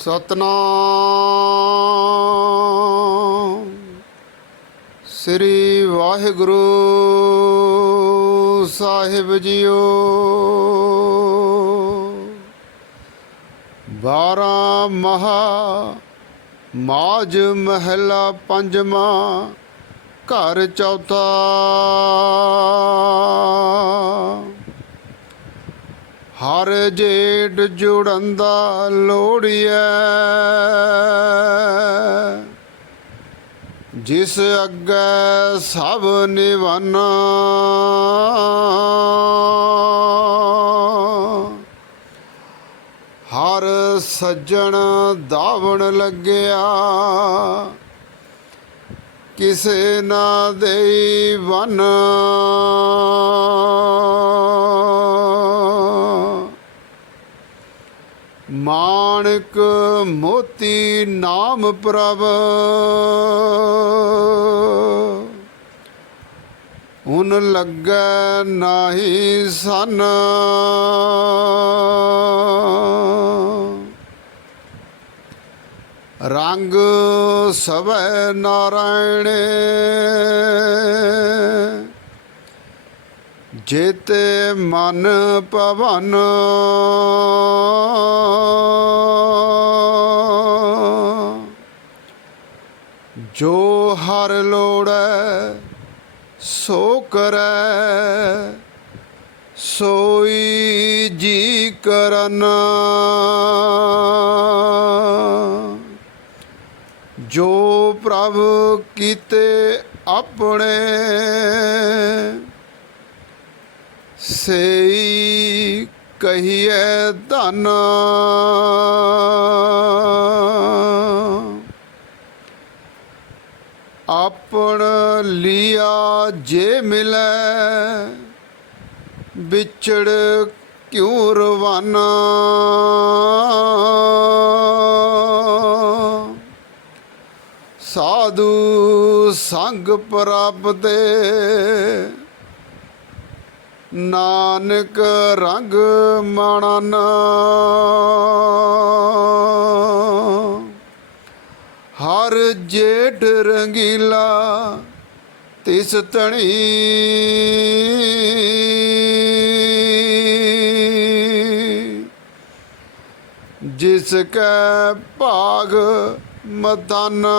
ਸਤਨਾਮ। ਸ੍ਰੀ ਵਾਹਿਗੁਰੂ ਸਾਹਿਬ ਜੀਓ। ਬਾਰਾਂ ਮਹਾ ਮਾਜ ਮਹਿਲਾ ਪੰਜਵਾਂ ਘਰ ਚੌਥਾ। ਹਰ ਜੇਡ ਜੁੜੰਦਾ ਲੋੜੀਐ ਜਿਸ ਅੱਗੇ ਸਭ ਨਿਵਾਨਾ ਹਰ ਸੱਜਣ ਦਾਵਣ ਲੱਗਿਆ। ਕਿਸੇ ਨਾ ਦੇਈ ਵਨ। ਮਾਣਕ ਮੋਤੀ ਨਾਮ ਪ੍ਰਭ। ਉਨ ਲੱਗੈ ਨਾਹੀ ਸਨ। ਰੰਗ ਸਭੈ ਨਾਰਾਇਣੇ। ਜੇਤੇ ਮਨ ਭਵਨ। ਜੋ ਹਰ ਲੋੜੈ, ਸੋ ਕਰੈ। ਸੋਈ ਜੀ ਕਰਨ। ਜੋ ਪ੍ਰਭ ਕੀਤੇ ਆਪਣੇ ਸਈ ਕਹੀਏ ਧਨ। ਆਪਣ ਲਿਆ ਜੇ ਮਿਲੈ ਵਿਛੜ ਕਿਉ ਰਵਾਨਾ? ਸਾਧੂ ਸੰਗ ਪ੍ਰਾਪਤੇ ਨਾਨਕ ਰੰਗ ਮਾਣਨ। ਹਰ ਜੇਠ ਰੰਗੀਲਾ ਤਿਸ ਤਣੀ। ਜਿਸ ਕੈ ਭਾਗ ਮਤਾਨਾ।